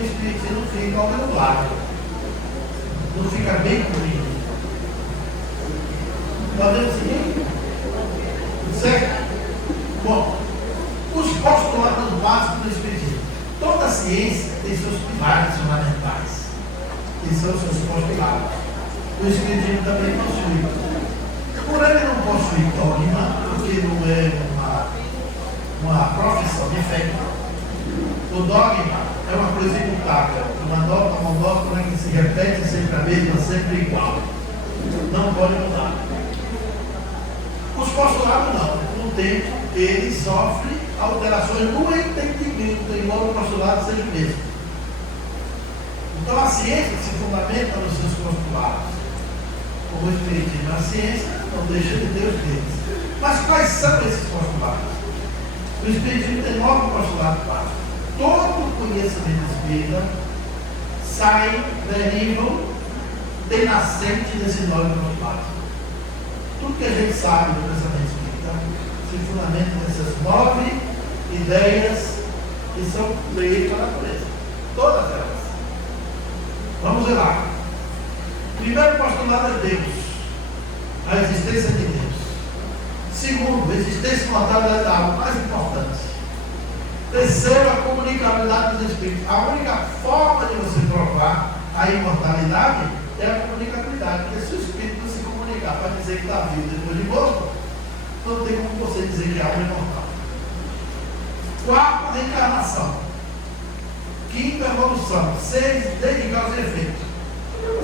o espiritismo fica ao meu lado. Não fica bem comigo. Podemos seguir? Certo? Bom, os postulados básicos do espiritismo. Toda ciência tem seus pilares fundamentais, que são os seus postulados. O espiritismo também possui. Por ele não possui dogma, porque não é uma profissão de fé. O dogma é uma coisa imutável, uma dogma que se repete sempre a mesma, sempre igual. Não pode mudar. Os postulados não tem, ele sofre alterações no entendimento, embora o postulado seja o mesmo. Então a ciência se fundamenta nos seus postulados. Como o espiritismo, a ciência não deixa de ter os deles. Mas quais são esses postulados? O espiritismo tem 9 postulados básicos. Todo conhecimento espírita derivam de nascente desses 9 postulados. Tudo que a gente sabe do pensamento espírita se fundamenta nessas 9 ideias que são leis para a natureza. Todas elas. Vamos ver lá. Primeiro postulado é Deus, a existência de Deus. Segundo, a existência imutável da alma, mais importante. Terceiro, a comunicabilidade dos espíritos. A única forma de você provar a imortalidade é a comunicabilidade. Porque se o espírito não se comunicar para dizer que está vivo depois de morto, não tem como você dizer que a alma é imortal. Quarto, a reencarnação. Quinto, a evolução. 6, lei de causa e efeito.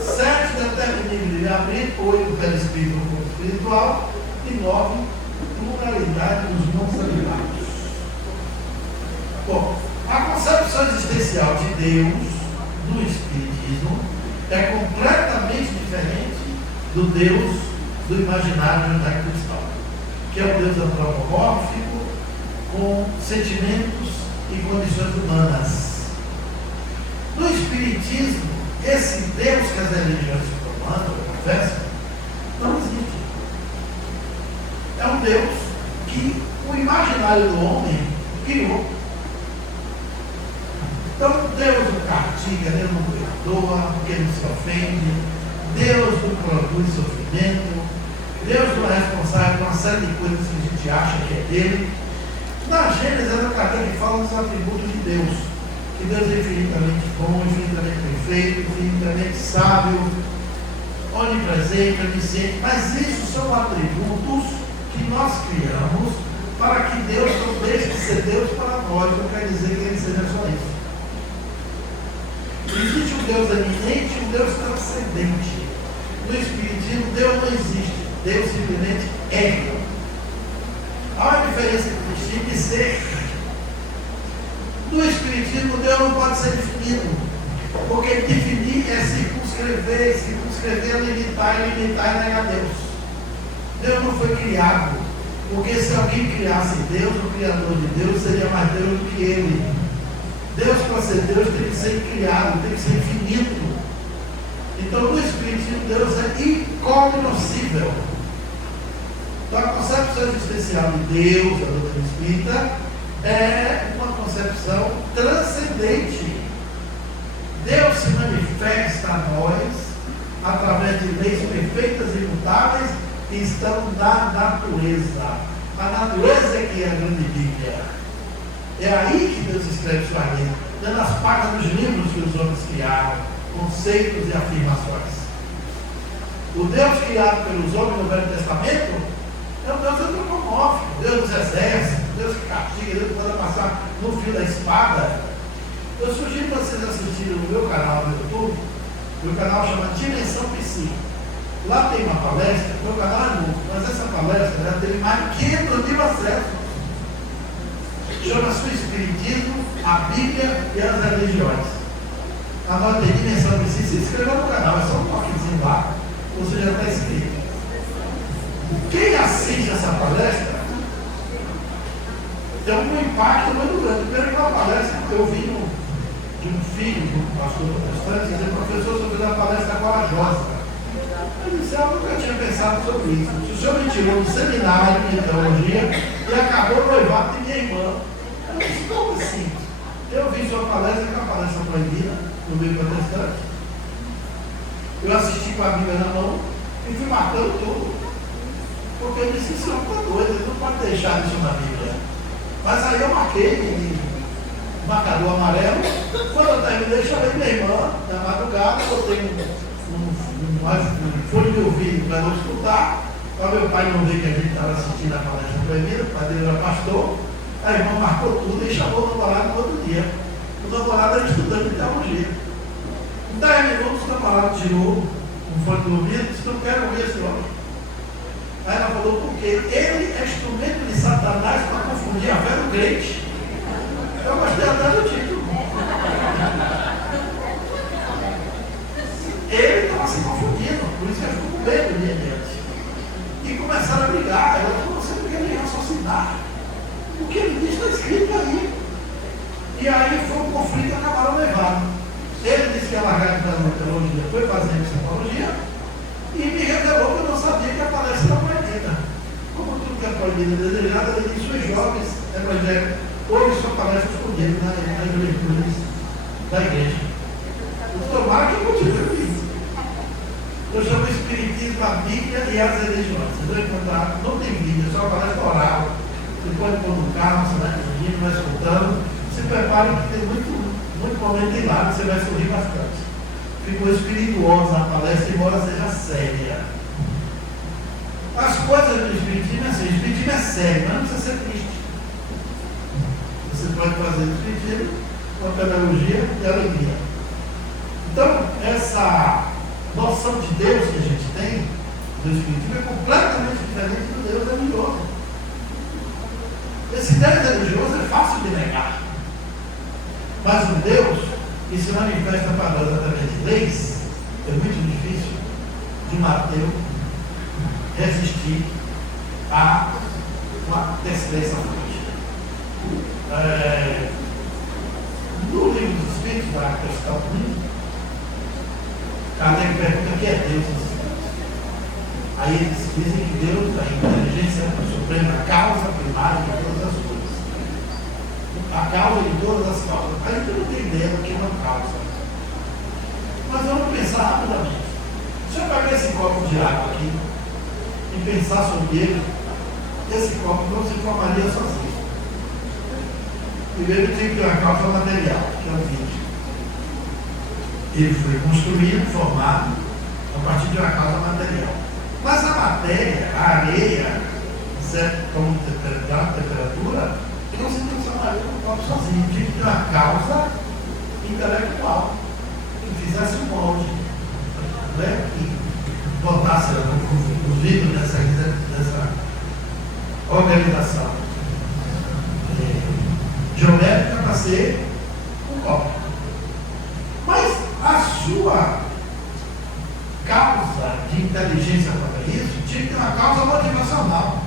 7, determinismo de livre-arbítrio. 8, perispírito no mundo espiritual. E 9, pluralidade dos mundos animados. Bom, a concepção existencial de Deus no espiritismo é completamente diferente do Deus do imaginário judaico-cristão, que é um Deus antropomórfico com sentimentos e condições humanas. No espiritismo, esse Deus que as religiões professam não existe. É um Deus que o imaginário do homem criou. Então, Deus não castiga, Deus não perdoa, porque não se ofende, Deus não produz sofrimento, Deus não é responsável por uma série de coisas que a gente acha que é dele. Na Gênesis, Allan Kardec fala dos atributos de Deus, que Deus é infinitamente bom, infinitamente perfeito, infinitamente sábio, onipresente, onisciente, mas isso são atributos que nós criamos para que Deus não deixe de ser Deus para nós, não quer dizer que ele seja só isso. Existe um Deus eminente e um Deus transcendente. No Espiritismo, Deus não existe. Deus simplesmente é. Há uma diferença entre existir e ser. No Espiritismo, Deus não pode ser definido. Porque definir é circunscrever é limitar e negar Deus. Deus não foi criado. Porque se alguém criasse Deus, o Criador de Deus seria mais Deus do que ele. Deus, para ser Deus, tem que ser criado, tem que ser infinito. Então, no Espiritismo, Deus é incognoscível. Então, a concepção existencial de Deus, a doutrina espírita, é uma concepção transcendente. Deus se manifesta a nós através de leis perfeitas e imutáveis que estão na natureza. A natureza é que é a grande Bíblia. É aí que Deus escreve sua lei, dando as páginas dos livros que os homens criaram, conceitos e afirmações. O Deus criado pelos homens no Velho Testamento é um Deus antropomórfico, Deus dos exércitos, Deus que castiga, Deus que pode passar no fio da espada. Eu sugiro vocês assistirem no meu canal no YouTube, meu canal chama Dimensão Psi. Lá tem uma palestra, meu canal é novo, mas essa palestra já tem mais de 500 mil acessos. Chama-se o Espiritismo, a Bíblia e as religiões. Anote aí, Dimensão Psi, se inscreva no canal, é só um toquezinho lá, você já está inscrito. Quem assiste essa palestra tem um impacto muito grande. Primeiro que uma palestra que eu vi de um filho do pastor protestante, dizer, professor, o senhor fez uma palestra corajosa. Eu disse, eu nunca tinha pensado sobre isso. Se o senhor me tirou do seminário de teologia e acabou o noivado de minha irmã, eu disse, como assim? Eu vi sua palestra que é uma palestra proibida no meio protestante. Eu assisti com a Bíblia na mão e fui marcando tudo. Porque eu disse, esse homem está doido, ele não pode deixar isso na Bíblia. Mas aí eu marquei de marcador amarelo. Quando eu terminei, chamei minha irmã na madrugada, botei um fone de ouvido para não escutar, para meu pai não ver que a gente estava assistindo a palestra proibida, o pai dele era pastor. A irmã marcou tudo e chamou o namorado no outro dia. O namorado era estudante de teologia. Em 10 minutos o namorado tirou um fone de ouvido e disse, não quero ouvir esse homem. Aí ela falou, porque ele é instrumento de Satanás para confundir a fé do crente. Eu gostei até do título. Ele estava se confundindo, por isso que ele ficou com medo de diante. E começaram a brigar. Ela falou, você não quer nem raciocinar. O que ele diz está escrito aí. E aí foi um conflito e acabaram levando. Ele disse que ia largar de fazer teologia, foi fazendo psicologia e me revelou que eu não sabia que a palestra era proibida. Como tudo que é proibido e desejado, ele disse, os jovens evangélicos, ouve sua palestra escondida na igreja da igreja. Tomara que eu continue isso. Eu chamo o Espiritismo, a Bíblia e as religiões. Vocês vão encontrar, não tem vídeo, é só uma palestra oral. Você pode pôr no carro, você vai dirigindo, vai escutando. Se prepare que tem muito momento em lá, você vai sorrir bastante. Ficou espirituosa a palestra, embora seja séria. As coisas do Espiritismo é assim, o Espiritismo é sério, mas não precisa ser triste. Você pode fazer do Espiritismo uma pedagogia de alegria. Então, essa noção de Deus que a gente tem do Espiritismo é completamente diferente do Deus religioso. Esse Deus religioso é fácil de negar. Mas o Deus que se manifesta para nós através de leis é muito difícil de um ateu resistir a uma descrença política. No livro dos Espíritos, na questão 1, Kardec pergunta o que é Deus nos Espíritos. Aí eles dizem que Deus é a inteligência suprema, a causa primária de todas as coisas. A causa de todas as causas. A gente não tem ideia do que é uma causa. Mas vamos pensar rapidamente. Se eu pegar esse copo de água aqui e pensar sobre ele, esse copo não se formaria sozinho. Primeiro tem que ter uma causa material, que é o vidro. Ele foi construído, formado, a partir de uma causa material. Mas a matéria, a areia, certo? Como temperatura, não se transformaria no copo sozinho. Tinha que ter uma causa intelectual que fizesse um molde, né? Que botasse o vidro dessa organização geométrica para ser um copo. Mas a sua causa de inteligência para isso tinha que ter uma causa motivacional.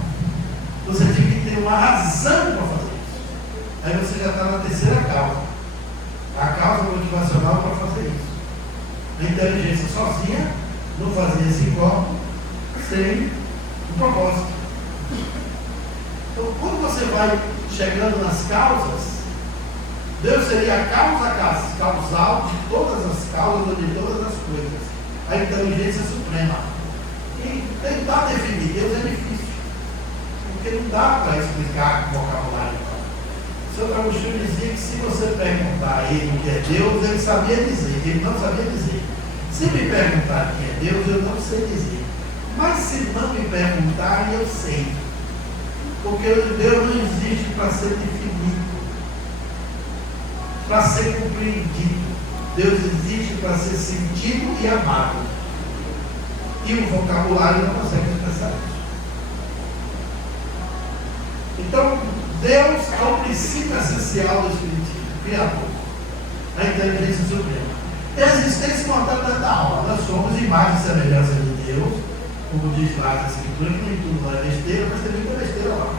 Você tinha que ter uma razão para fazer isso. Aí você já está na terceira causa. A causa motivacional para fazer isso. A inteligência sozinha não fazia esse copo sem um propósito. Então, quando você vai chegando nas causas, Deus seria a causa causal de todas as causas ou de todas as coisas. A inteligência suprema. E tentar definir Deus é difícil. Porque não dá para explicar com vocabulário. São Agostinho dizia que se você perguntar a ele o que é Deus, ele sabia dizer, ele não sabia dizer. Se me perguntar o que é Deus, eu não sei dizer. Mas se não me perguntar, eu sei. Porque Deus não existe para ser definido, para ser compreendido. Deus existe para ser sentido e amado. E o vocabulário não consegue expressar isso. Então, Deus é o princípio essencial do Espiritismo, criador, a inteligência suprema. E a existência imortal da alma. Nós somos imagem e semelhança de Deus, como diz lá na Escritura, que nem tudo não é besteira, mas tem muita besteira lá.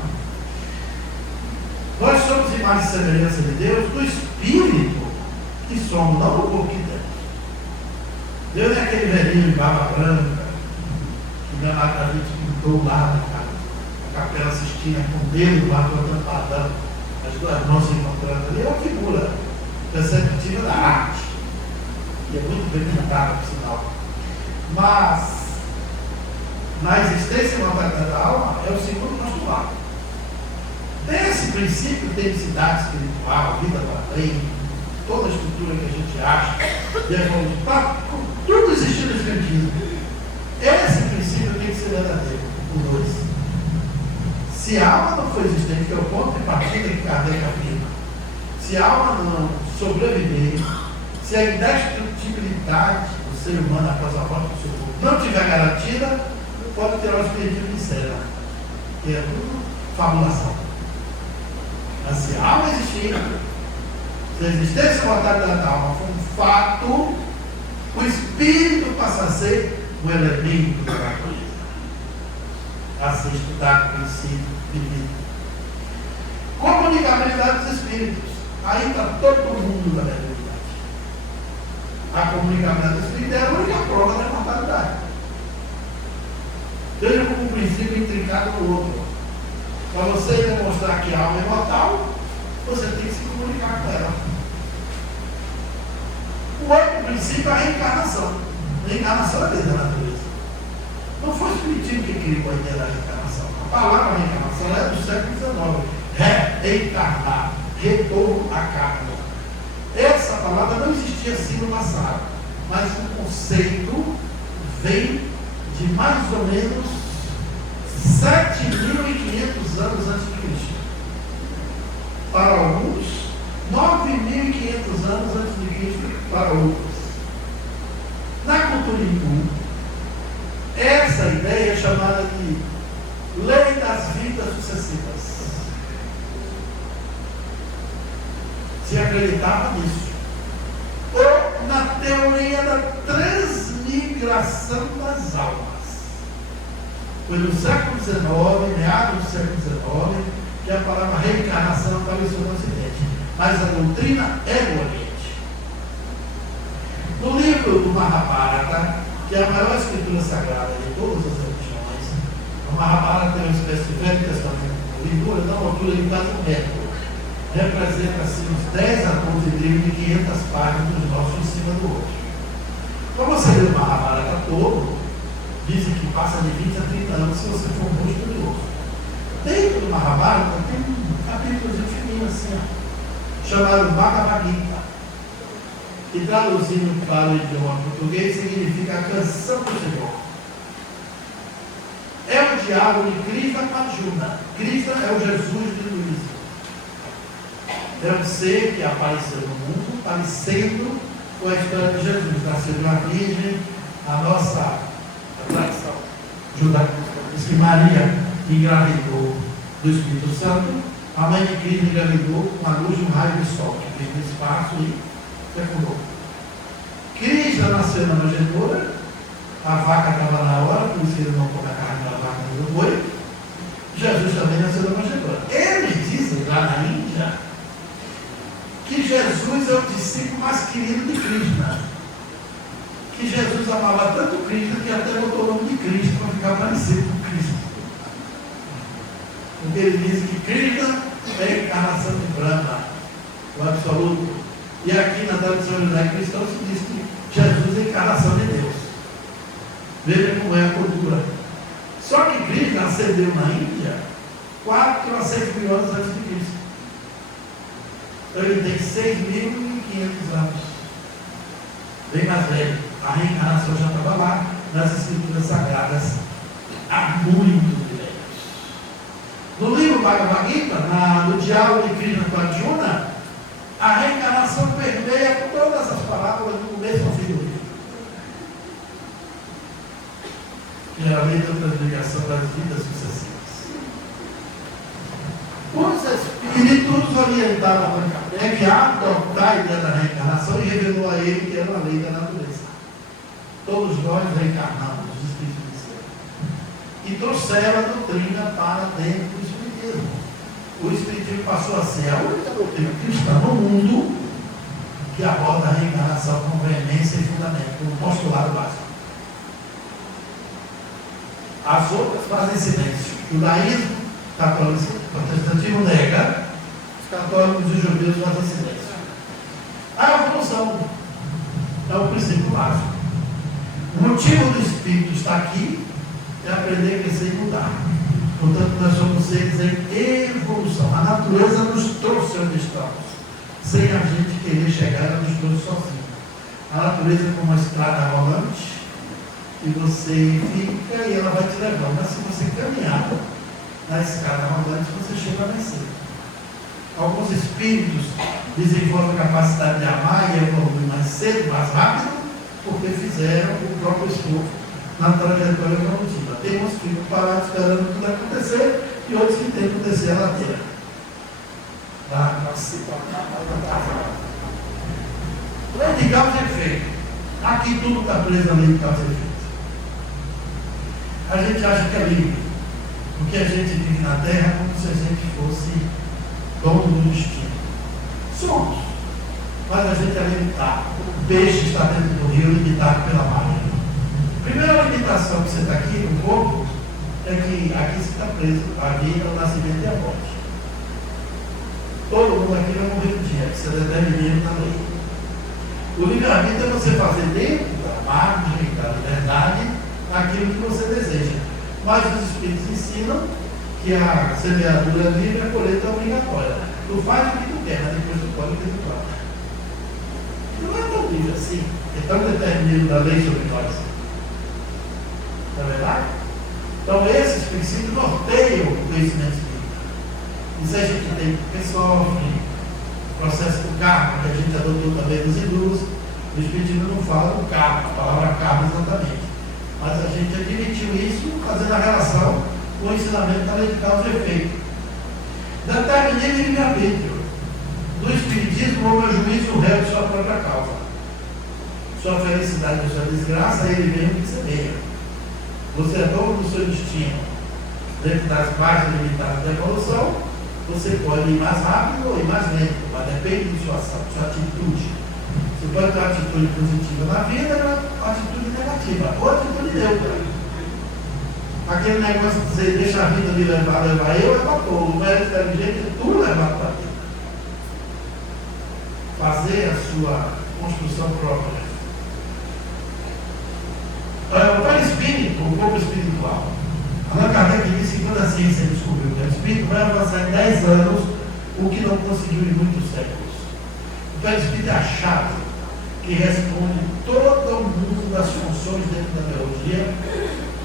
Nós somos imagem e semelhança de Deus, do Espírito que somos, não do corpo que temos. Deus é aquele velhinho de barba branca, que a gente pintou lá na Capela Sistina com o dedo lá, botando padrão, as duas mãos se encontrando ali, é uma figura. perceptiva da arte, que é muito bem pintada, por sinal. Mas, na existência e mortalidade da alma, é o segundo postulado. Desse princípio de densidade espiritual, vida para além, toda a estrutura que a gente acha, de evolução, tudo existe no Espiritismo. Esse princípio tem que ser verdadeiro, por dois. Se a alma não for existente, que é o ponto de partida que Kardec afirma, se a alma não sobreviver, se a indestrutibilidade do ser humano após a morte do seu corpo não estiver garantida, pode tirar o espiritismo de cena, que é tudo fabulação. Mas se a alma existir, se a existência e a mortalidade da alma for um fato, o espírito passa a ser um elemento da natureza, a ser estudado, conhecido, vivido. Comunicabilidade dos espíritos. Aí está todo mundo da mediunidade. A comunicabilidade dos espíritos é a única prova da imortalidade. Veja como um princípio intrincado no outro. Para você demonstrar que a alma é imortal, você tem que se comunicar com ela. O outro princípio é a reencarnação. A reencarnação é a lei da natureza. Não foi o espiritismo que criou a ideia da reencarnação. A palavra reencarnação é do século XIX. Reencarnar, retorno à carne. Essa palavra não existia assim no passado, mas o conceito vem de mais ou menos 7.500 anos antes de Cristo. Para alguns, 9.500 anos antes de Cristo para outros. Na cultura hindu, essa ideia é chamada de lei das vidas sucessivas. Se acreditava nisso. Ou na teoria da transmigração das almas. Foi no século XIX, meados do século XIX, que a palavra reencarnação apareceu no Ocidente. Mas a doutrina é do Oriente. No livro do Mahabharata, que é a maior escritura sagrada de todas as religiões, o Mahabharata é uma espécie de Velho Testamento, leitura da altura de quase 1 metro. Representa assim uns 10 a 12 livros de 500 páginas dos nossos em cima do outro. Para você ler o Mahabharata todo, dizem que passa de 20 a 30 anos se você for um bom estudioso. Dentro do Mahabharata tem um capítulo fininho assim, chamado Bhagavad Gita, que traduzindo para o idioma português significa a canção do Senhor. É o diálogo de Krishna com Arjuna. Krishna é o Jesus do hinduísmo. É um ser que apareceu no mundo parecendo com a história de Jesus. Nasceu de uma virgem, a nossa tradição judaica diz que Maria engravidou do Espírito Santo, a mãe de Cristo engravidou com a luz de um raio de sol que veio no espaço e fecundou. Cristo nasceu na manjedoura, a vaca estava na hora, por isso ele não come a carne da vaca nem do boi. Jesus também nasceu na manjedoura. Eles dizem lá na Índia que Jesus é o discípulo mais querido de Krishna. Que Jesus amava tanto Krishna que até botou o nome de Cristo para ficar parecido com Cristo. Porque ele diz que Krishna é a encarnação de Brahma, o absoluto. E aqui na tradição judaico-cristã se diz que Jesus é a encarnação de Deus. Veja como é a cultura. Só que Krishna ascendeu na Índia 4 a 6 mil anos antes de Cristo. Então ele tem 6.500 anos. Bem mais velho. A reencarnação já estava lá nas escrituras sagradas há muito tempo. No livro Bhagavad Gita, no diálogo de Krishna com Arjuna, a reencarnação permeia todas as parábolas do começo ao fim do livro. Que é a lei da transmigração das vidas sucessivas. Os espíritos orientaram a Kardec a adotar a ideia da reencarnação e revelou a ele que era uma lei da natureza. Todos nós reencarnamos, os espíritos disseram. E trouxeram a doutrina para dentro do espiritismo. O espiritismo passou a ser a única doutrina cristã no mundo que aborda a reencarnação com veemência e fundamento, como postulado básico. As outras fazem silêncio. Judaísmo, católico, protestantismo nega, os católicos e os judeus fazem silêncio. evolução. É o princípio básico. O motivo do Espírito estar aqui é aprender a crescer e mudar. Portanto, nós somos seres em evolução. A natureza nos trouxe onde estamos. Sem a gente querer chegar, ela nos trouxe sozinho. A natureza é como uma estrada rolante, e você fica e ela vai te levando. Mas se você caminhar na escada rolante, você chega a vencer. Alguns espíritos desenvolvem a capacidade de amar e evoluir mais cedo, mais rápido, porque fizeram o próprio esforço na trajetória evolutiva. Tem uns que ficam parados esperando tudo acontecer e outros que tentam descer a ladeira. Lei de causa e efeito. Aqui tudo está preso na lei de causa e efeito. A gente acha que é livre, porque a gente vive na Terra como se a gente fosse dono do destino. Somos, mas a gente é limitado. O peixe está dentro do rio, limitado pela margem. A primeira limitação que você está aqui no corpo é que aqui você está preso a vida, o nascimento e a morte. Todo mundo aqui vai morrer um dia, você é determinado na lei. O livre-arbítrio é você fazer dentro da margem, da liberdade, aquilo que você deseja. Mas os espíritos ensinam que a semeadura livre, a colheita é obrigatória. Tu faz o que tu quer, mas depois tu pode o que tu pode. Não é tão livre assim. É tão determinado da lei sobre nós. Não é verdade? Então esses princípios norteiam o conhecimento espírita. Isso a gente tem que sofre, processo do karma, que a gente adotou também dos hindus. O espiritismo não fala do karma, a palavra karma exatamente. Mas a gente admitiu isso fazendo a relação com o ensinamento da lei de causa e efeito. Determinei o livre-arbítrio. No espiritismo, houve o juízo o réu de sua própria causa. Sua felicidade ou sua desgraça, ele mesmo que semeia. Você é dono do seu destino. Dentro das margens limitadas da evolução, você pode ir mais rápido ou ir mais lento, mas depende de sua ação, de sua atitude. Você pode ter uma atitude positiva na vida ou uma atitude negativa, ou atitude neutra. Aquele negócio de dizer, deixa a vida me levar eu, é para todo. Não é inteligente, é tu levar para a vida. Fazer a sua construção própria. O perispírito, o corpo espiritual. Allan Kardec disse que quando a ciência descobriu o perispírito, vai avançar em 10 anos o que não conseguiu em muitos séculos. O perispírito é a chave que responde todo o mundo das funções dentro da biologia,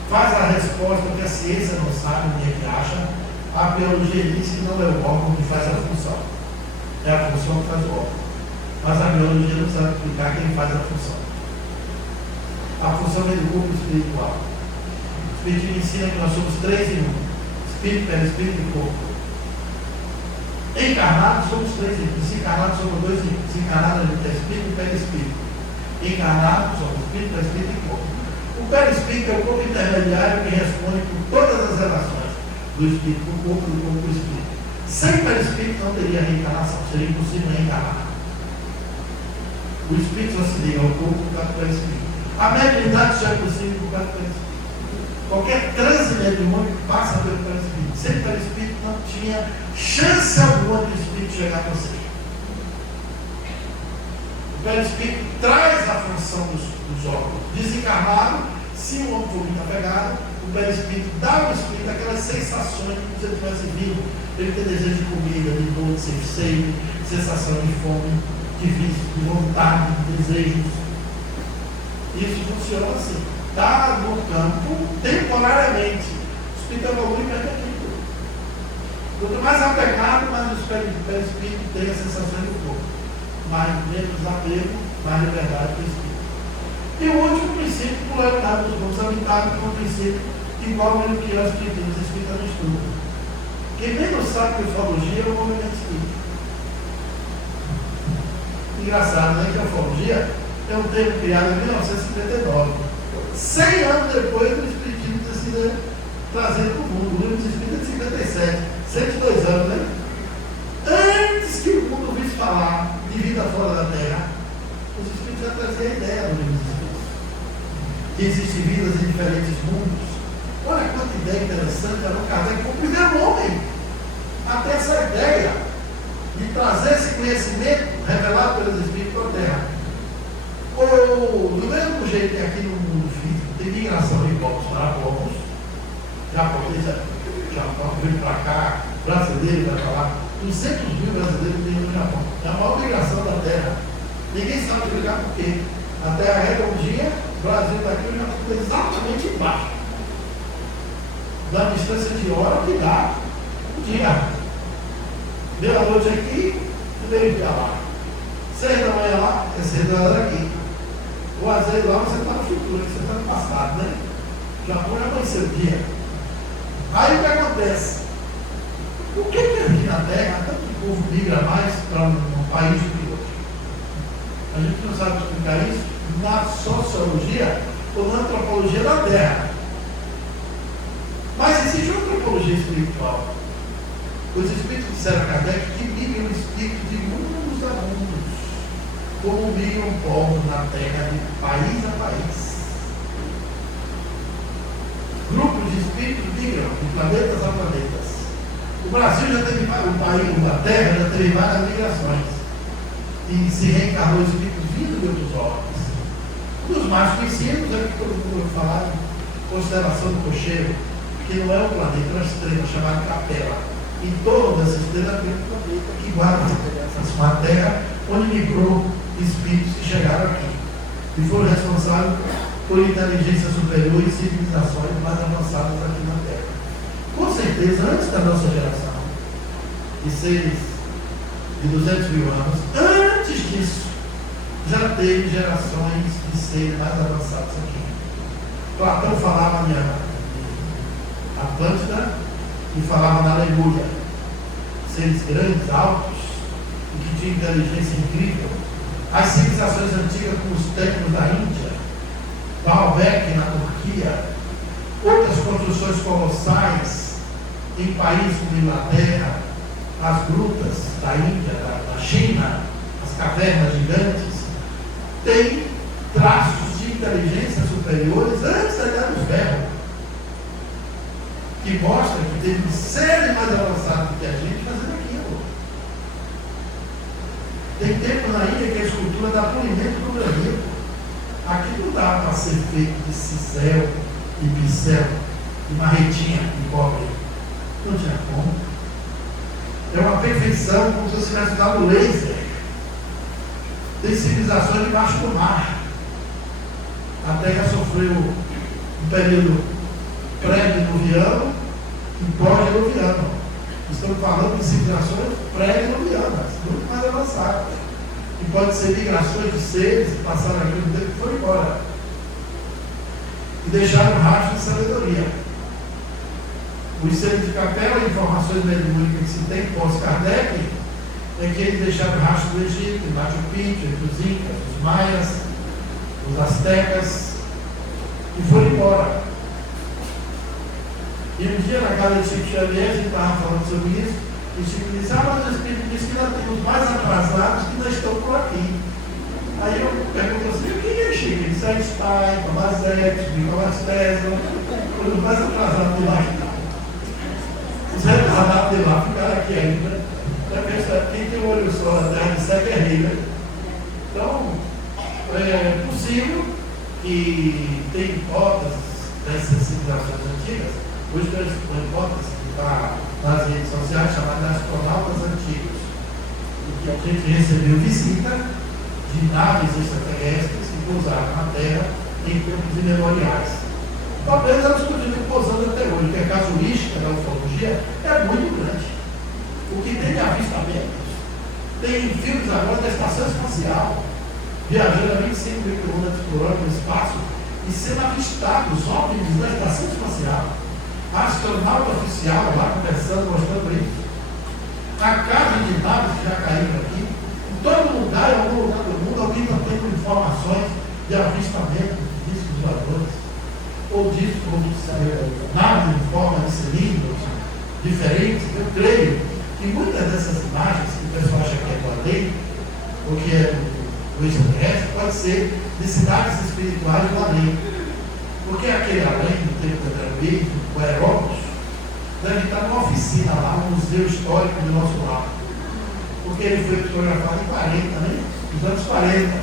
faz a resposta que a ciência não sabe, ninguém que acha. A biologia diz que não é o órgão que faz a função, é a função que faz o órgão. Mas a biologia não sabe explicar quem faz a função. A função é do corpo espiritual. O Espiritismo ensina que nós somos 3 em 1: espírito, perispírito e corpo. Encarnados somos 3 em 1. Desencarnados somos 2 em 1. Desencarnados a gente é espírito e perispírito. Encarnados somos espírito, perispírito e corpo. O perispírito é o corpo intermediário que responde por todas as relações do espírito com o corpo, do corpo com o espírito. Sem perispírito não teria reencarnação, seria impossível reencarnar. O espírito só se liga ao corpo por causa do perispírito. A mediunidade só é possível por causa do perispírito. Qualquer transe mediúnico passa pelo perispírito. Sem perispírito não tinha chance alguma de o espírito chegar a você. O perispírito traz a função dos órgãos. Desencarnado, se o homem for muito apegado, o perispírito dá ao espírito aquelas sensações como se ele estivesse vivo. Ele tem desejo de comida, de dor, de sede, sensação de fome, de vício, de vontade, de desejos. Isso funciona assim. Está no campo temporariamente. O espírito evolui e perde aquilo. Quanto mais apegado, mais o perispírito tem a sensação do corpo. Mais menos apego, mais liberdade do espírito. E o último princípio, polaridade dos grupos habitados, que é um princípio igual ao que os espíritas no estudo. Quem menos sabe que ufologia é o movimento espírita. Engraçado, né? Que a ufologia é um termo criado em 1959. 100 anos depois do espiritismo ter sido trazido para o mundo. O livro dos espíritos é de 57. 102 anos, né? Antes que o mundo ouvisse falar de vida fora da Terra, os espíritos já traziam a ideia do livro dos espíritos. Que existem vidas em diferentes mundos. Olha quanta ideia interessante. Allan Kardec foi o primeiro homem a ter essa ideia de trazer esse conhecimento revelado pelos espíritos para a Terra. do mesmo jeito que aqui no mundo físico tem migração de povos para povos, japonês, Japão veio para cá, brasileiro vai para lá, 200 mil brasileiros tem no Japão. É a maior migração da Terra. Ninguém sabe explicar por quê. A Terra é redondinha, o Brasil está aqui, o Japão está exatamente embaixo. Da distância de hora que dá um dia. Deu a noite aqui, veio para lá. 6 da manhã lá, é 6 da hora aqui. Ou às vezes lá você está no futuro, você está no passado, né? O Japão já conheceu o dia. Aí o que acontece? Por que aqui na Terra tanto povo migra mais para um país do que outro? A gente não sabe explicar isso na sociologia ou na antropologia da Terra. Mas existe uma antropologia espiritual. Os espíritos disseram a Kardec que migram o espírito de mundos a mundos, como migram povos na Terra de país a país. Grupos de espíritos migram de planetas a planetas. O Brasil já teve, o país, a Terra já teve várias migrações. E se reencarnou espíritos vindo de outros órgãos. Um dos mais conhecidos é que todo mundo vai falar, constelação do Cocheiro, que não é um planeta, é uma estrela chamada Capela. Em torno dessa estrela tem um planeta que guarda essa Terra, onde migrou espíritos que chegaram aqui e foram responsáveis por inteligência superior e civilizações mais avançadas aqui na Terra. Com certeza, antes da nossa geração, de seres de 200 mil anos, antes disso, já teve gerações de seres mais avançados aqui. Platão falava de Atlântida e falava da Alemanha. Seres grandes, altos, e que tinham inteligência incrível. As civilizações antigas, como os templos da Índia, Baalbek na Turquia, outras construções colossais em países como Inglaterra, as grutas da Índia, da China, as cavernas gigantes, têm traços de inteligência superiores antes da Idade do Ferro, que mostra que teve seres mais avançados do que a gente fazendo aquilo. Tem tempo na Índia que a escultura dá polimento do granito. Aqui não dá para ser feito de cisel e pincel, de marretinha de cobre. Não tinha como. É uma perfeição, como se você tivesse dado laser. Tem civilizações debaixo do mar. A Terra sofreu um período pré-diluviano e pós-diluviano. Estamos falando de civilizações pré-diluvianas, muito mais avançadas. E pode ser migrações de seres que passaram aqui no tempo e foram embora. E deixaram um rastro de sabedoria. Os seres de Capela, informações mediúnicas que se tem pós-Kardec, é que eles deixaram rastro do Egito, Machu Picchu, entre os Incas, os Maias, os Aztecas, e foram embora. E um dia na casa de Chico Xavier, a gente estava falando sobre isso, e Chico disse, mas o Espírito diz que nós temos mais atrasados que não estão por aqui. Aí eu pergunto assim, o que é Chico? Ele disse, Einstein, Thomas Edison, Nicolas Tesla, os mais atrasados de lá estão. Os retardados de lá ficaram aqui ainda. Quem tem um olho só na terra de segue é rei, né? Então, é possível que tem hipóteses dessas civilizações antigas. Hoje tem uma hipótese que está nas redes sociais chamada de astronautas antigos, e que a gente recebeu visita de naves extraterrestres que pousaram na Terra em tempos imemoriais. Talvez elas continuem pousando até hoje, porque a casuística da ufologia é muito grande. O que tem de avistamentos, tem filmes agora da estação espacial, viajando a 25 mil km por hora no espaço e sendo avistados os OVNIs da estação espacial. A astronauta oficial lá conversando, mostrando isso. A casa de naves que já caíram aqui, em todo lugar, em algum lugar do mundo, alguém está tendo informações de avistamento de discos voadores, ou discos naves em forma de cilindros diferentes. Eu creio que muitas dessas imagens que o pessoal acha que é do além, ou que é do extraterrestre, pode ser de cidades espirituais do além. Porque aquele além do tempo da Tranquilo, o Heródoto, deve estar numa oficina lá, um museu histórico do nosso lado. Porque ele foi fotografado em 40, né? Nos anos 40.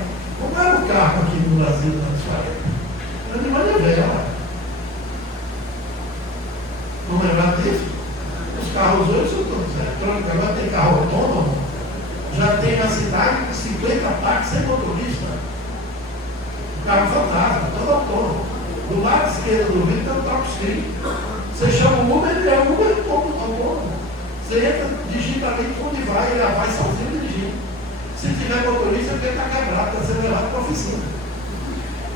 Como era o carro aqui no Brasil na sua época? Era de manivela. Não lembrar disso? Os carros hoje são todos eletrônicos, agora tem carro autônomo, já tem na cidade 50 parques sem motorista. Carro fantasma, todo autônomo. Do lado esquerdo do vidro tem um top screen. Você chama o Uber, ele é o Uber autônomo. Você entra, digita ali onde vai, ele vai sozinho dirigindo. Se tiver motorista, ele está quebrado, está sendo levado para a oficina.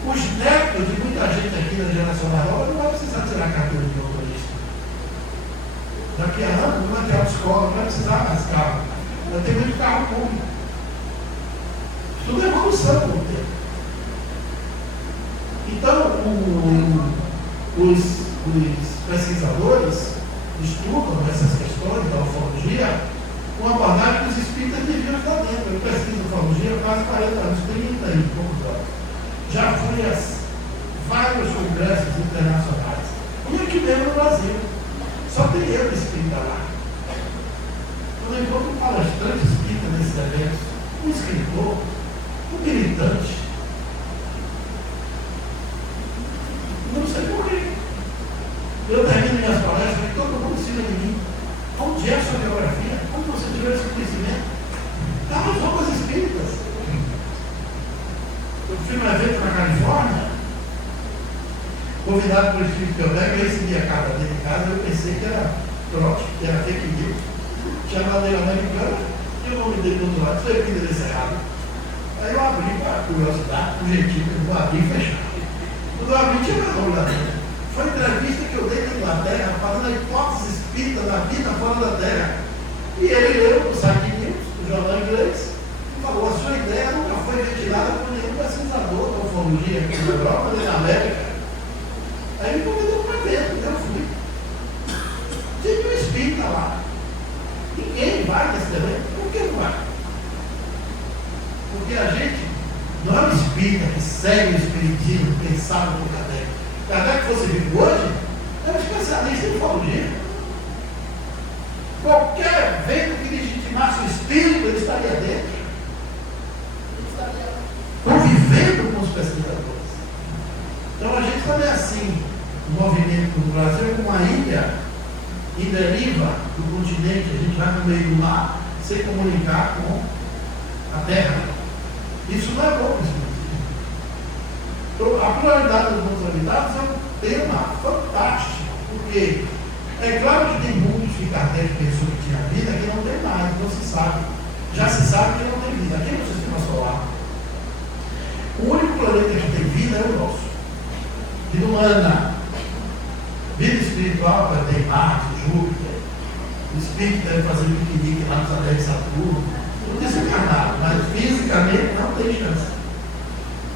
Os netos de muita gente aqui na geração nova não vai precisar tirar carteira de motorista. Daqui a anos, não vai ter autoescola, não vai precisar mais carro. Vai ter muito carro público. Tudo é evolução com o tempo. Então, os pesquisadores estudam essas questões da ufologia com a abordagem que os espíritas deviam estar dentro. Eu pesquiso ufologia há quase 40 anos, 30 e poucos anos. Já fui a vários congressos internacionais. E aqui mesmo no Brasil. Só tem eu de espírita lá. Quando eu encontro um palestrante espírita nesses eventos, um escritor, um militante, não sei porquê. Eu termino minhas palestras e todo mundo ensina de mim. Onde é a sua biografia? Onde você tiver esse conhecimento? Está nas roupas espíritas. Eu fui num evento na Califórnia, convidado por Espírito Quebec, eu recebi a carta dele em casa, eu pensei que era trote, que era fake news. Chamada dele americana, e eu convidei do outro lado, foi aqui endereço errado. Aí eu abri para curiosidade, com jeitinho, eu vou abrir e fechar. Quando eu abri, tinha mais lá dentro. Foi a entrevista que eu dei na Inglaterra, fazendo a hipótese espírita da vida fora da Terra. E ele leu o Site News, o jornal inglês, e falou: a sua ideia nunca foi ventilada por nenhum pesquisador da ufologia aqui na Europa, nem na América. Aí me convidou para dentro, eu fui. Tinha um espírita lá. Ninguém vai nesse evento. Por que não vai? Porque a gente não é um espírita que segue o espiritismo, quem sabe do Kardec. Kardec que você vive hoje é um especialista em ufologia. Qualquer evento que legitimasse o espírito, ele estaria dentro. Ele estaria convivendo com os pesquisadores. Então a gente também é assim, o movimento no Brasil é uma ilha em deriva do continente, a gente vai no meio do mar se comunicar com a Terra. Isso não é bom para o espiritismo. Então, a pluralidade dos mundos habitados é um tema fantástico, porque é claro que tem mundos que Kardec pensou que tinha vida que não tem mais, não se sabe. Já se sabe que não tem vida. Aqui no sistema solar, o único planeta que tem vida é o nosso. Vida humana. Vida espiritual tem Marte, Júpiter. O espírito deve fazer um piquenique lá nos anéis de Saturno. Tudo isso é encarnado, mas fisicamente não tem chance.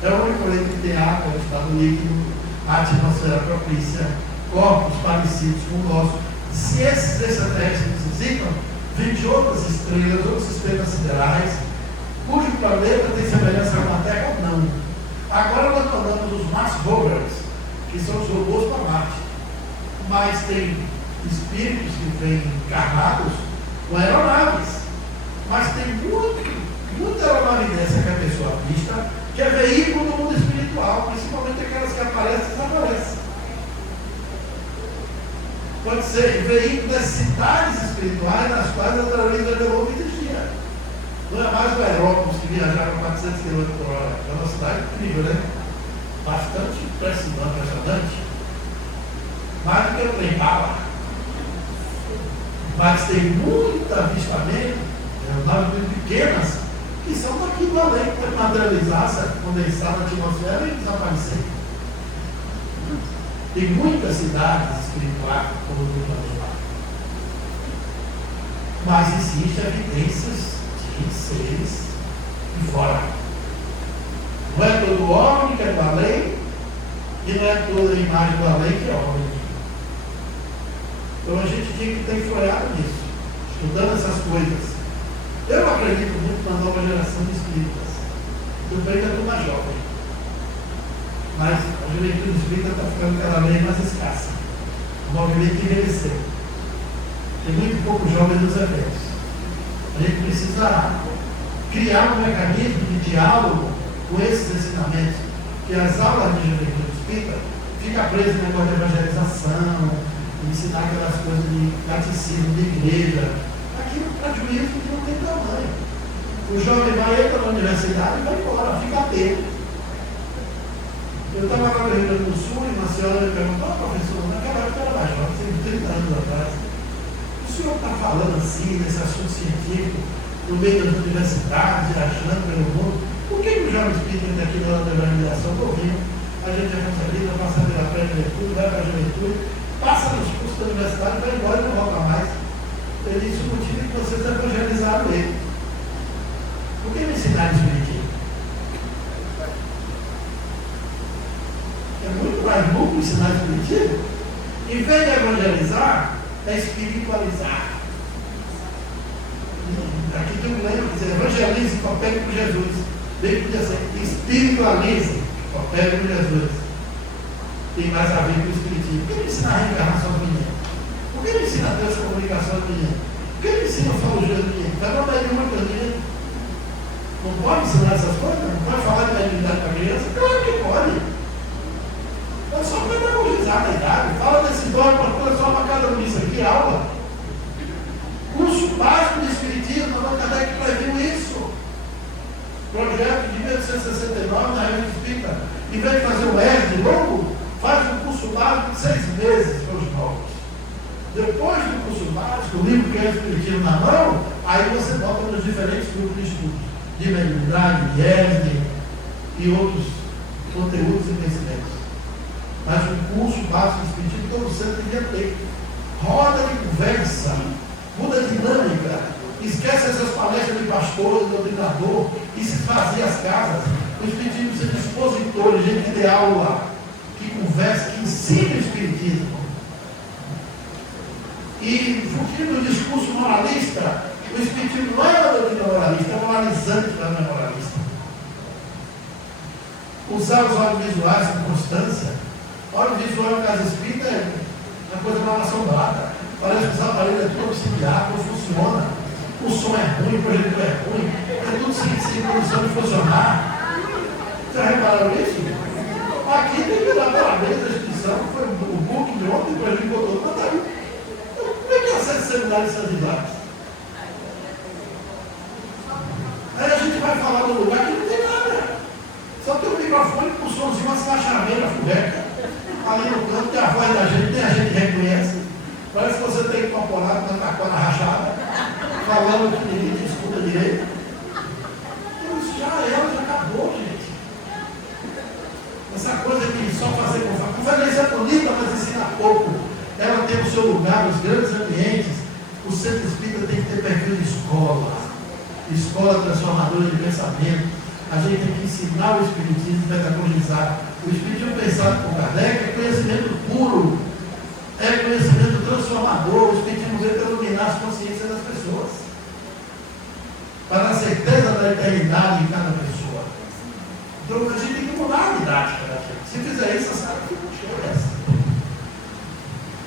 É o único planeta que tem água, estado líquido, a atmosfera propícia, corpos parecidos com o nosso. Se esses extraterrestres visitam, vêm de outras estrelas, outros sistemas siderais, cujo planeta tem semelhança com a Terra ou não. Agora nós falamos dos Mars Rovers, que são os robôs para Marte. Mas tem espíritos que vêm encarnados com aeronaves. Mas tem muita aeronave dessa que a pessoa vista, que é veículo do mundo espiritual, principalmente aquelas que aparecem e desaparecem. Pode ser veículo das cidades espirituais nas quais a terrorista revelou que existia. Não é mais o Aerópolis que viajaram 400 km por hora. É uma cidade incrível, né? Bastante impressionante. Mais do que o trem bala. Mas tem muito avistamento, aeronaves muito pequenas, que são daqui do além, que pode materializar, condensar na atmosfera e desaparecer. Tem muitas cidades espirituais como no planeta. Mas existem evidências de seres de fora. Não é todo homem que é do além, e não é toda a imagem do além que é homem. Então a gente tinha que ter influenciado nisso, estudando essas coisas. Eu acredito muito na nova geração de espíritas. Eu ainda estou mais jovem. Mas a juventude espírita está ficando cada vez mais escassa. O movimento envelheceu. Tem muito poucos jovens nos eventos. A gente precisa criar um mecanismo de diálogo com esses ensinamentos, que as aulas de juventude espírita ficam presas no negócio de evangelização, ensinar aquelas coisas de catecismo, de igreja, aquilo para juízo que não tem tamanho. O jovem vai, entra na universidade e vai embora, fica atento. Eu estava lá no Rio Grande do Sul e uma senhora me perguntou: professor, naquela época era mais jovem, 30 anos atrás, o senhor está falando assim, desse assunto científico, no meio das universidades, viajando pelo mundo, por que o jovem espírita entra aqui na hora da evangelização? Estou ouvindo, a gente é conselheiro, passa pela pré-juventude, vai para a juventude, passa nos cursos da universidade, vai embora e não volta mais. Ele disse: o motivo é que vocês evangelizaram ele. Por que não ensinaram espiritismo? É muito mais burro ensinar espiritismo. Em vez de evangelizar, é espiritualizar. Aqui tem um lema que diz: evangelize, coopere com Jesus. Bem podia ser: espiritualize, coopere com Jesus. Tem mais a ver com o espiritismo. Por que não ensina a reencarnação do menino? Por que não ensina a Deus a comunicação do menino? Por que não ensina a ufologia do menino? Vai mandar ele uma coisa. Não pode ensinar essas coisas? Não pode falar de mediunidade para a criança? Claro que pode. É só pedagogizar na idade. Fala desse dom, procura só para cada um disso aqui, aula. Curso básico de espiritismo, Allan Kardec previu isso. Projeto de 1869 na Revista Espírita. Em vez de fazer o ERD longo, faz um curso básico de 6 meses para os novos. Depois do curso básico, o livro que é o Espiritismo na mão, aí você bota nos diferentes grupos de estudos. De mediunidade, de ERD e outros conteúdos e conhecimentos. Mas o curso básico de espiritismo todo santo devia ter. Roda de conversa, muda a dinâmica, esquece essas palestras de pastor, de doutrinador, e se fazia as casas. O espiritismo precisa de expositores, gente que dê aula, que conversa, que ensine o espiritismo. E fugindo do discurso moralista, o espiritismo não é uma doutrina moralista, é moralizante, não é moralista. Usar os audiovisuais com constância. Audiovisual em casa espírita é uma coisa mal assombrada. Parece que os aparelhos é tudo auxiliar, não funciona. O som é ruim, o projetor é ruim, é tudo sem condição de funcionar. Já repararam isso? Aqui tem que dar parabéns à instituição, que foi o book de ontem, depois ele botou, mas tá aí. Como é que acessa celular e celulares? Aí a gente vai falar num lugar que não tem nada. Só tem um microfone com um somzinho, umas cachaveiras, furreca. Ali no canto tem a voz da gente, nem a gente reconhece. Parece que você tem incorporado na taquara rachada, falando que ninguém te escuta direito. Isso já acabou, gente. Essa coisa de só fazer conversa. Conferência é bonita, mas ensina pouco. Ela tem o seu lugar, os grandes ambientes. O centro espírita tem que ter perfil de escola transformadora de pensamento. A gente tem que ensinar o espiritismo, pedagogizar. O espiritismo pensado por Kardec é conhecimento puro, é conhecimento transformador. O espiritismo veio para iluminar as consciências das pessoas, para a certeza da eternidade em cada pessoa. Então a gente tem que mudar a didática da gente. Se fizer isso, as caras ficam cheias.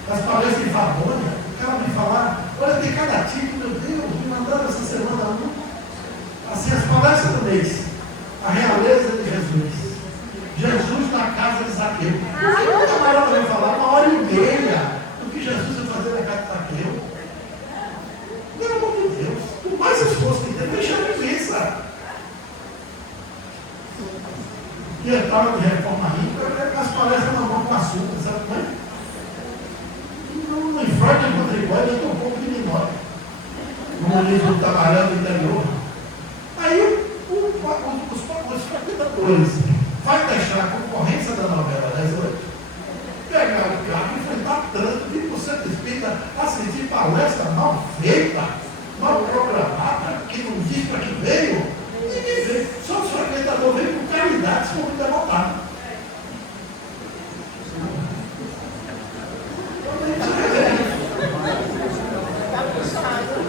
As palestras em Fabônia, o cara vem falar: olha, tem cada tipo, meu Deus, me mandaram essa semana assim, as palestras do mês. A realeza de Jesus. Jesus na casa de Zaqueu. O camarada vai falar 1h30 do que Jesus vai fazer na casa de Zaqueu. Pelo amor de Deus. Por mais esforço que tem, deixa a preguiça. E entrava de reforma rica, as palestras na mão com açúcar, sabe como é? Não enfrenta de contribuinte, eu estou um pouco de minória. Como diz o trabalhando do interior. Aí os frequentadores vai deixar a concorrência da novela das 8, pegar o carro, enfrentar trânsito, vir para o centro espírita, assistir palestra mal feita, mal programada, que não diz para que veio. Ninguém veio. Só o frequentador veio com caridade, se for muito derrotado.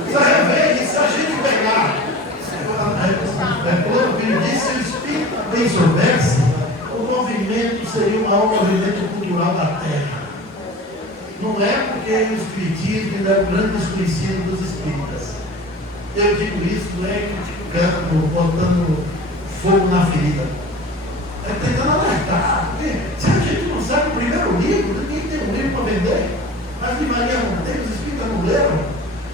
Você revê, se a gente pegar, quando ele disse, se o espírito bem soubesse, o movimento seria o maior movimento cultural da Terra. Não é porque o espiritismo é o grande desconhecido dos espíritas. Eu digo isso, não é criticando, botando fogo na ferida. É tentando alertar. Porque se a gente não sabe o primeiro livro, ninguém tem um livro para vender. Mas de Maria não tem, os espíritas não leram.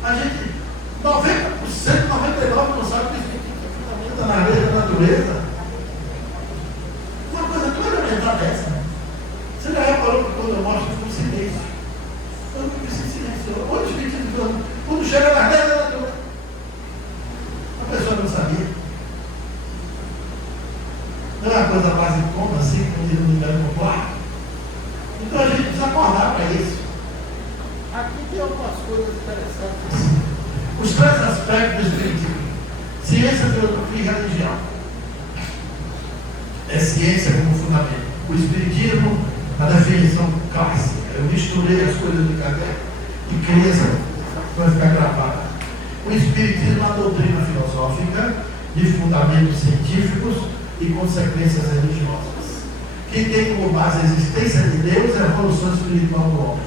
A gente, 90%, 99% não sabe o que o espírito fundamenta na lei da natureza. Uma coisa tão elementar dessa. Você já reparou que quando eu mostro, eu fico em silêncio. Eu não fico em silêncio. Onde o espírito falando? Quando chega na lei da natureza. A pessoa não sabia. Não é uma coisa quase como assim, quando ele não engana no quarto. Então a gente precisa acordar para isso. Aqui tem algumas coisas interessantes. Os três aspectos do espiritismo: ciência, filosofia e religião. É ciência como fundamento. O espiritismo, a definição clássica. Eu misturei as coisas de Kardec e criei essa vai ficar gravada. O espiritismo é uma doutrina filosófica de fundamentos científicos e consequências religiosas, que tem como base a existência de Deus e a evolução espiritual do homem.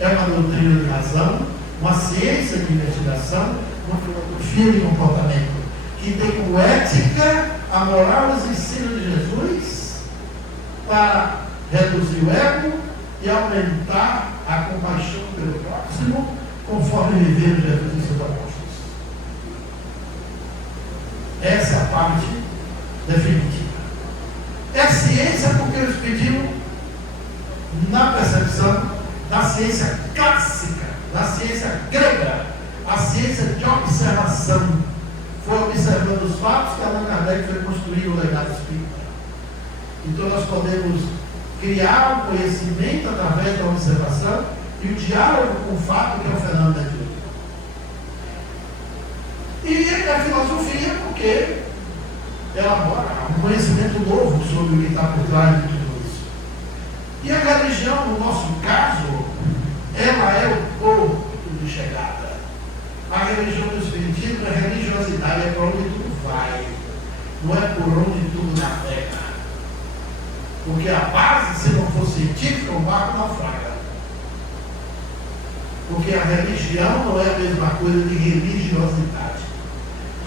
É uma doutrina de razão, uma ciência de investigação, uma filosofia de comportamento, que tem como ética a moral dos ensinos de Jesus para reduzir o ego e aumentar a compaixão pelo próximo, conforme viveram Jesus e seus apóstolos. Essa é a parte definitiva. É ciência porque o espiritismo, na percepção da ciência clássica, da ciência grega, a ciência de observação, foi observando os fatos que Allan Kardec foi construir o legado espírita. Então nós podemos criar o conhecimento através da observação e o diálogo com o fato, que é o fenômeno mediúnico. E a filosofia porque elabora um conhecimento novo sobre o que está por trás de tudo isso. E a religião, no nosso caso, ela é o ponto de chegada. A religião do espiritismo é religiosidade, é por onde tudo vai, não é por onde tudo navega. Porque a base, se não for científica, o barco naufraga. Porque a religião não é a mesma coisa de religiosidade.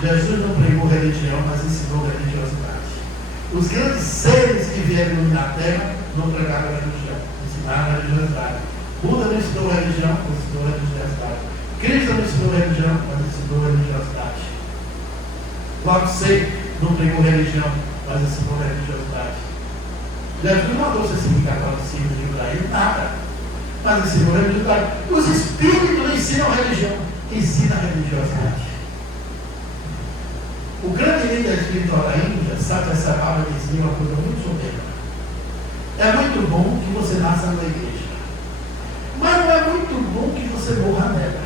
Jesus não pregou religião, mas ensinou religiosidade. Os grandes seres que vieram na Terra não pregaram religião, ensinaram religiosidade. Buda não ensinou religião, mas ensinou religiosidade. Cristo não ensinou religião, mas ensinou religiosidade. Lao Tse não pregou religião, mas ensinou religiosidade. Jesus não mandou você seguir catolicismo de Ibrahim, nada, mas ensinou religiosidade. Os espíritos não ensinam religião, ensinam religiosidade. O grande líder espiritual da Índia, Satya Sarabha, dizia uma coisa muito soberba. É muito bom que você nasça na igreja, mas não é muito bom que você morra nela.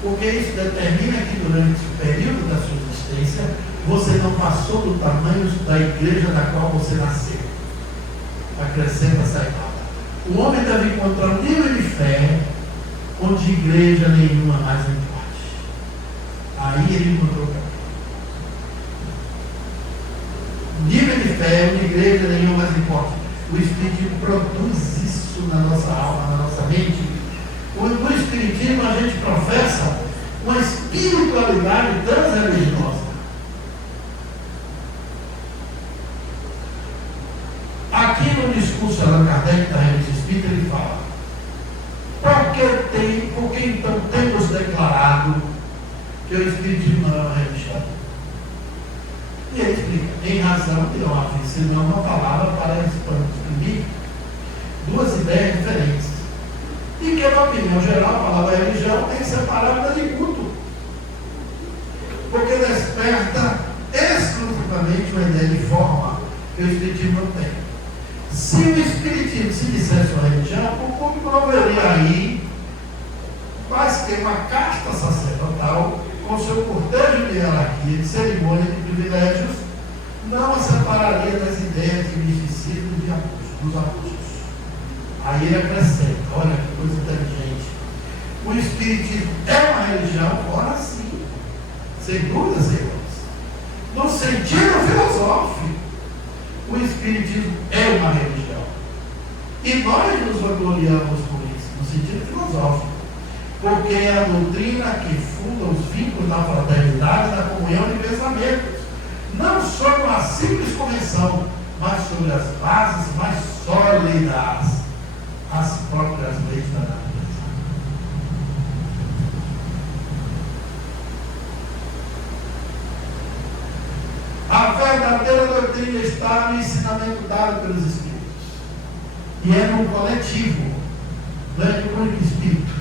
Porque isso determina que durante o período da sua existência, você não passou do tamanho da igreja da qual você nasceu. Acrescenta essa nota. O homem deve encontrar um nível de fé onde igreja nenhuma mais importa. Aí ele encontrou o caminho. Nível de fé, onde igreja nenhuma mais importa. O Espiritismo produz isso na nossa alma, na nossa mente. No Espiritismo a gente professa uma espiritualidade transreligiosa. Aqui no discurso Allan Kardec da Revista Espírita ele fala: porque então temos declarado que o Espiritismo não é uma religião? E ele explica, em razão de não haver senão uma palavra para exprimir duas ideias diferentes. E que, na opinião geral, a palavra religião tem que ser parada de culto. Porque desperta exclusivamente uma ideia de forma que o Espiritismo não tem. Se o Espiritismo se dissesse uma religião, o público não veria aí quase que uma casta sacerdotal com seu cortejo de hierarquia, de cerimônia, de privilégios, não a separaria das ideias de misticismo e de abuso, dos abusos. Aí ele acrescenta, olha que coisa inteligente. O Espiritismo é uma religião? Ora sim, sem dúvida, senhores. No sentido filosófico, o Espiritismo é uma religião. E nós nos vangloriamos por isso, no sentido filosófico. Porque é a doutrina que funda os vínculos da fraternidade e da comunhão de pensamentos. não sobre uma simples convenção, mas sobre as bases mais sólidas, as próprias leis da natureza. A verdadeira doutrina está no ensinamento dado pelos Espíritos. E é no coletivo, não é no único Espírito.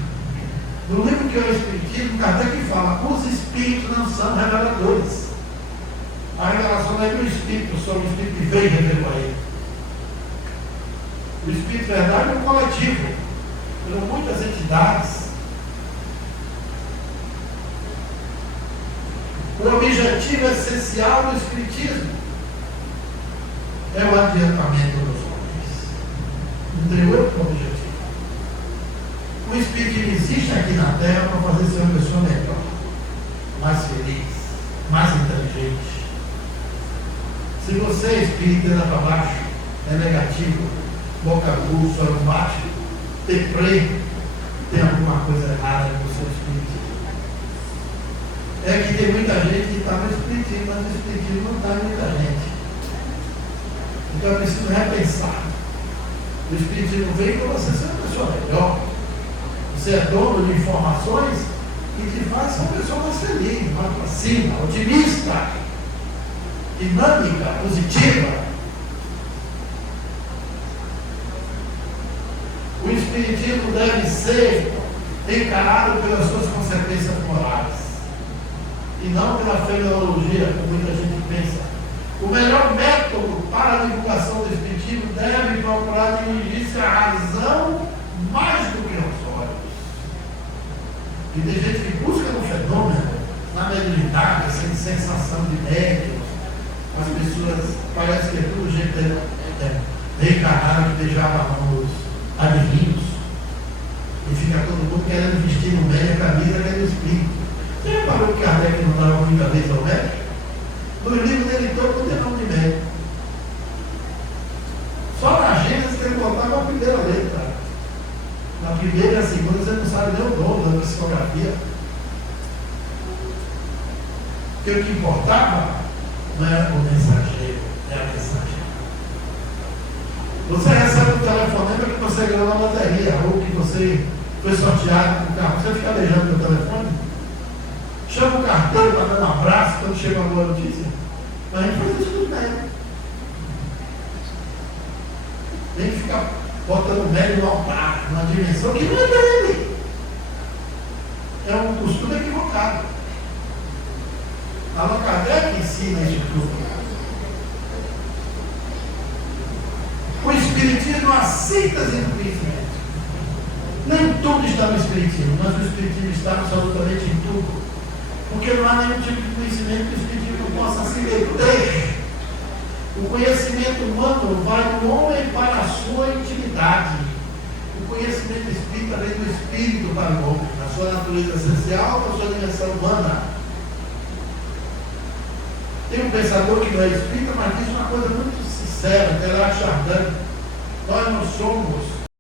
No livro que é o Espiritismo, Kardec fala: os Espíritos não são reveladores. A revelação não é do Espírito, só o Espírito que veio e revelou a ele. O Espírito verdade é um coletivo, por muitas entidades. O objetivo essencial do Espiritismo é o adiantamento dos homens, entre outros objetivos. O Espiritismo existe aqui na Terra para fazer ser uma pessoa melhor, mais feliz, mais inteligente. Se você é espírita, anda para baixo, é negativo, boca dura, aromático, deprê, tem alguma coisa errada com o seu espírito. É que tem muita gente que está no Espiritismo, mas no Espiritismo não está muita gente. Então eu preciso repensar. O Espiritismo veio para você ser uma pessoa melhor. Você é dono de informações que te faz ser uma pessoa mais feliz, mais para cima, otimista, dinâmica, positiva. O Espiritismo deve ser encarado pelas suas consequências morais e não pela fenomenologia, como muita gente pensa. O melhor método para a divulgação do Espiritismo deve procurar dirigir-se à razão mais do que aos olhos. E tem gente que busca no fenômeno, na mediunidade, essa sensação de médium. As pessoas, parece que é tudo gente reencarnada que beijava a mão dos adivinhos. E fica todo mundo querendo vestir no médium a camisa que é do Espírito. Você reparou que Kardec não dava muita vez ao médico? No livro dele todo não tem nome de médico. Só na Gênesis que ele botava a primeira letra. Na primeira e a segunda você não sabe nem o nome da psicografia. Porque o que importava não é o mensageiro, é a mensagem. Você recebe um telefonema que você ganhou na loteria, ou que você foi sorteado no carro. Você fica beijando o telefone? Chama o carteiro para dar um abraço quando chega uma boa notícia. Mas a gente faz isso tudo bem. Tem que ficar botando o médium no altar, numa dimensão que não é dele. É um costume equivocado. Allan Kardec ensina isso tudo. O Espiritismo aceita esse conhecimento. Nem tudo está no Espiritismo, mas o Espiritismo está absolutamente em tudo. Porque não há nenhum tipo de conhecimento que o Espiritismo possa se meter. O conhecimento humano vai do homem para a sua intimidade. O conhecimento espírita vem do espírito para o homem, na sua natureza essencial, na sua dimensão humana. Tem um pensador que não é espírita, mas diz uma coisa muito sincera, Teilhard de Chardin. Nós não somos